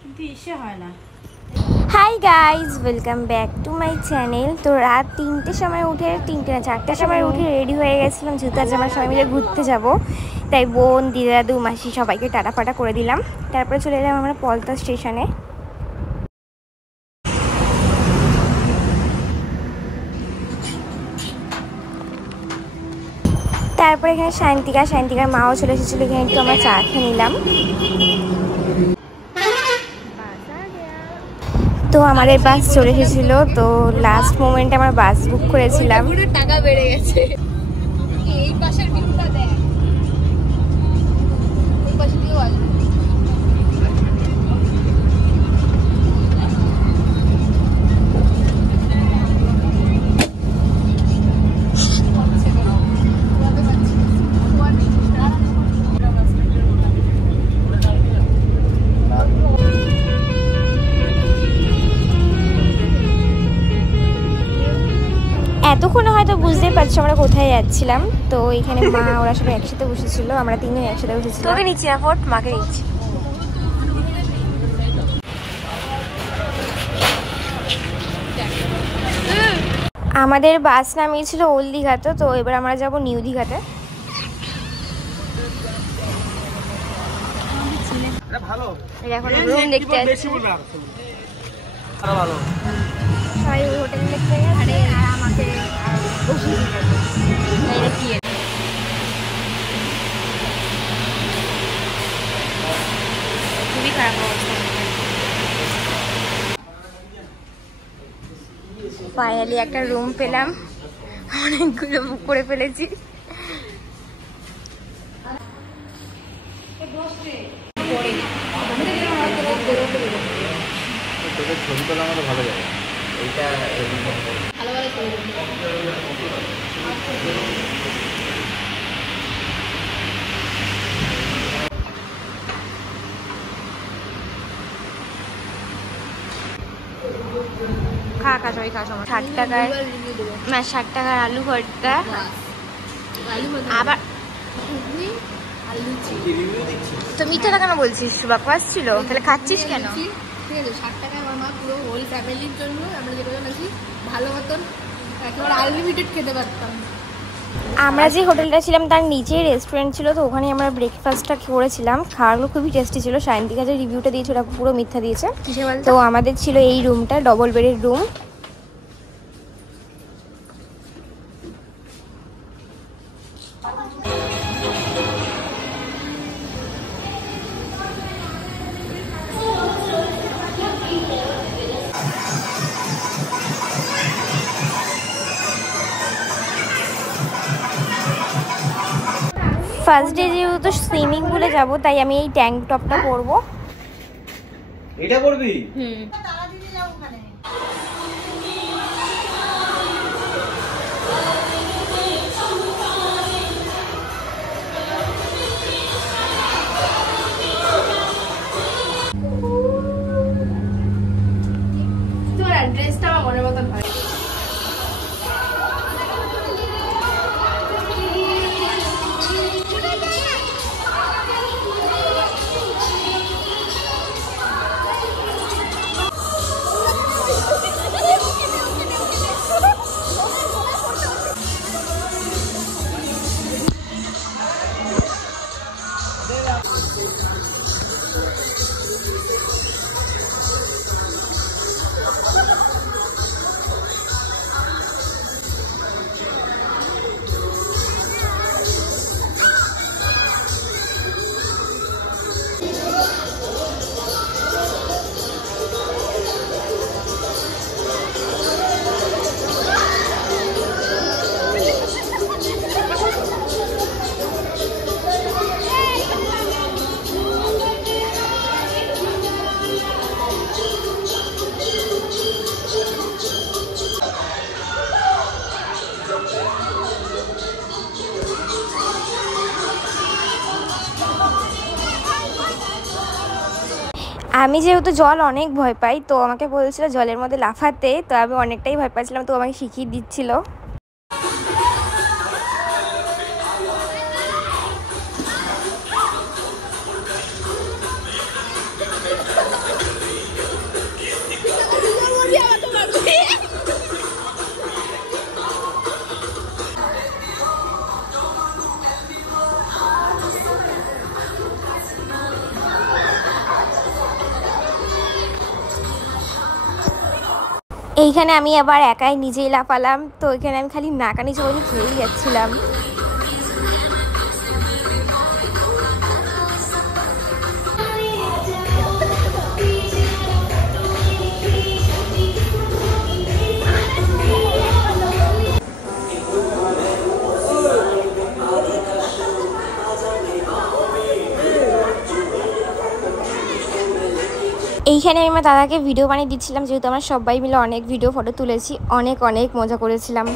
কিন্তু ইসে হয় না। Hi guys, welcome back to my channel. তো রাত 3টের সময় উঠে, 3টে না 4টের সময় উঠে রেডি হয়ে গেছিলাম জুতা জামার সবাই মিলে ঘুরতে যাব। তাই বোন, দিদা, দাদু, মাসি সবাইকে টাটা ফাটা করে দিলাম। তারপরে চলে এলাম আমরা পলতা স্টেশনে। তারপরে এখানে শান্তিকার মাও চলে এসেছিলো। এখানে একটু আমরা চা খেয়ে নিলাম। তো আমাদের বাস চলে এসেছিলো। তো লাস্ট মোমেন্টে আমরা বাস বুক করেছিলাম। টাকা বেড়ে গেছে। এই পাশের ভিউটা দেখ, ওই পাশে দিয়েও আসবে। এতক্ষণে হয়তো বুঝতেই পারছি আমরা কোথায় যাচ্ছিলাম। তো এখানে মা ওরা সবাই একসাথে বসেছিল, আমরা তিনজন একসাথে বসেছিলাম। তোকে নিচ্ছি না ফোট, মাকে নিচ্ছি। আমাদের বাস নামিয়েছিল ওল্ড দীঘাতে, তো এবার আমরা যাব নিউ দীঘাতে। এখন রুম দেখতে যাচ্ছি। সবাই হোটেল দেখতে গেছে আর আমাকে বসিয়ে দিয়েছে। খুবই খারাপ অবস্থা। ফাইনালি একটা রুম পেলাম, অনেকগুলো বুক করে ফেলেছি। ছবি তোলা আমাদের ভালো জায়গা এইটা ভালো ভালো ছবি। খা সবাই খা। 60 টাকার না, 60 টাকার আলু ভর্তা, আবার তো মিথ্যা কেন বলছিস? বাকওয়াস ছিল, তাহলে খাচ্ছিস কেন? ঠিক আছে, 60 টাকায় আমার মা পুরো হোল ফ্যামিলির জন্য, আমরা যে কজন আছি ভালো মতন একেবারে আনলিমিটেড খেতে পারতাম। আমরা যে হোটেলটা ছিলাম তার নিচেই রেস্টুরেন্ট ছিল, তো ওখানে আমরা ব্রেকফাস্টটা করেছিলাম। খাওয়াগুলো খুবই টেস্টি ছিল। শান্তিকা যে রিভিউটা দিয়েছে ওটা পুরো মিথ্যা দিয়েছে। তো আমাদের ছিল এই রুমটা, ডবল বেডের রুম। ফার্স্ট ডে যেহেতু সুইমিং পুলে যাবো, তাই আমি এই ট্যাঙ্ক টপটা পরবো। এটা করবি? তোর অ্যাড্রেসটা আমার মনের মতন হয়। আমি যেহেতু জল অনেক ভয় পাই, তো আমাকে বলছিল জলের মধ্যে লাফাতে, তো আমি অনেকটাই ভয় পাচ্ছিলাম, তো আমাকে শিখিয়ে দিচ্ছিল। এইখানে আমি আবার একাই নিজেই লাফালাম, তো এখানে আমি খালি নাকানি চোখানি খেয়েই যাচ্ছিলাম। এইখানে আমি আমার দাদাকে ভিডিও বানিয়ে দিচ্ছিলাম, যেহেতু আমরা সবাই মিলে অনেক ভিডিও ফটো তুলেছি, অনেক অনেক মজা করেছিলাম।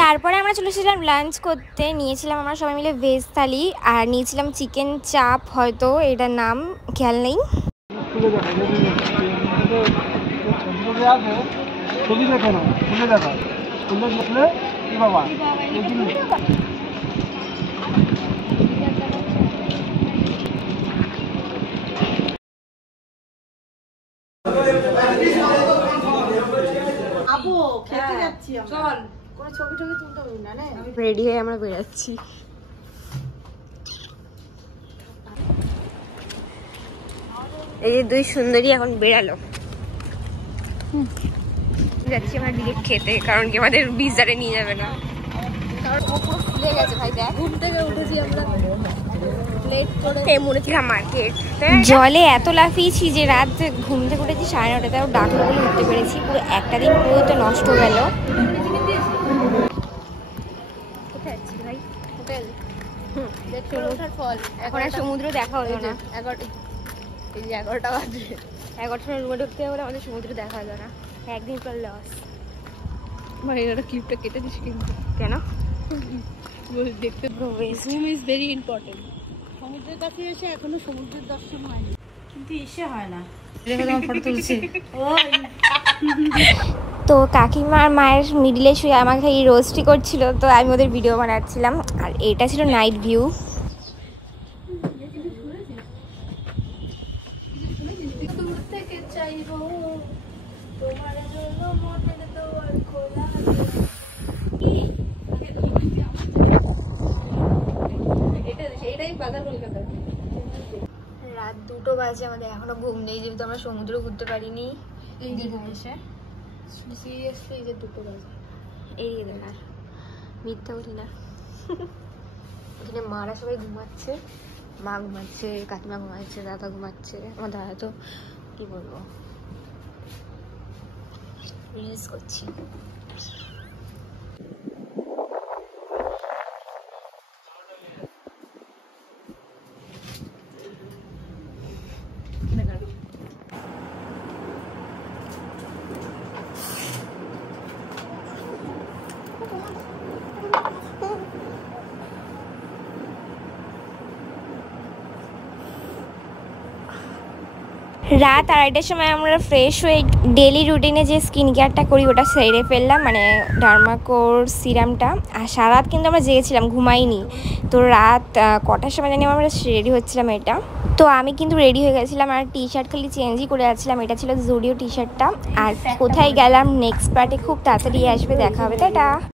তারপরে আমরা চলে এসেছিলাম লাঞ্চ করতে। নিয়েছিলাম আমরা সবাই মিলে ভেজ থালি, আর নিয়েছিলাম চিকেন চাপ, হয়তো এটার নাম খেয়াল নেই। তুলে দেখা ছবি আছে, ছবি দেখে না, খুলে দেখা, খুলে দেখলে কি বাবা আবু খেতে যাচ্ছি চল কোনো ছবি টবি তুলতে হবে না রে রেডি হয়ে আমরা বেরোচ্ছি। এই যে দুই সুন্দরী এখন বেরালো, যাচ্ছি আমরা ডিরেক্ট খেতে, কারণ কি আমাদের বিজারে নিয়ে যাবে না, কারণ ও পুরো ফুলে গেছে ভাই। দেখ ঘুম থেকে উঠেছি আমরা লেট করে মনে ছিল মার্কেট। জলে এত লাফিয়েছি যে রাত ঘুম থেকে উঠেছি 9:30, তাও ডাকলো বলে উঠতে পেরেছি। পুরো একটা দিন পুরো তো নষ্ট গেল। কোথায় যাচ্ছি ভাই? হোটেল দেখতে ওঠার ফল এখন আর সমুদ্র দেখা হলো না। 11টা এই যে 11টা বাজে 11টার রুমে ঢুকতে হলে আমাদের সমুদ্র দেখা হলো না, একদিন পর লস। ভাই এটা ক্লিপটা কেটে দিস কিন্তু কেন? দেখতে ঘুম ইজ ভেরি ইম্পর্টেন্ট। সমুদ্রের কাছে এসে এখনো সমুদ্রের দর্শন হয়নি, কিন্তু এসে হয় না। দেখো তোমার ফটো তুলছি। তো কাকিমার মায়ের মিডিলে শুয়ে আমাকে এই রোস্টই করছিল, তো আমি ওদের ভিডিও বানাচ্ছিলাম। আর এটা ছিল নাইট ভিউ। রাত 2টো বাজে, আমাদের এখনো ঘুম নেই, যেহেতু আমরা সমুদ্র ঘুরতে পারিনি। সিরিয়াসলি এই যে 2টো বাজে এই দেখ, আর মিথ্যা বলি না। এখানে মারা সবাই ঘুমাচ্ছে, মা ঘুমাচ্ছে, কাকিমা ঘুমাচ্ছে, দাদা ঘুমাচ্ছে। আমার দাদা তো কি বলবো, রিলস করছি। রাত 2:30টার সময় আমরা ফ্রেশ হয়ে ডেলি রুটিনে যে স্কিন কেয়ারটা করি ওটা সেরে ফেললাম, মানে ডার্মাকোর সিরামটা। আর সারা রাত কিন্তু আমরা জেগেছিলাম, ঘুমাইনি। তো রাত কটার সময় জানি আমরা রেডি হচ্ছিলাম এটা। তো আমি কিন্তু রেডি হয়ে গেছিলাম, আর টি শার্ট খালি চেঞ্জই করে যাচ্ছিলাম। এটা ছিল জুডিও টি শার্টটা। আর কোথায় গেলাম নেক্সট পার্টে খুব তাড়াতাড়ি আসবে, দেখা হবে, টাটা।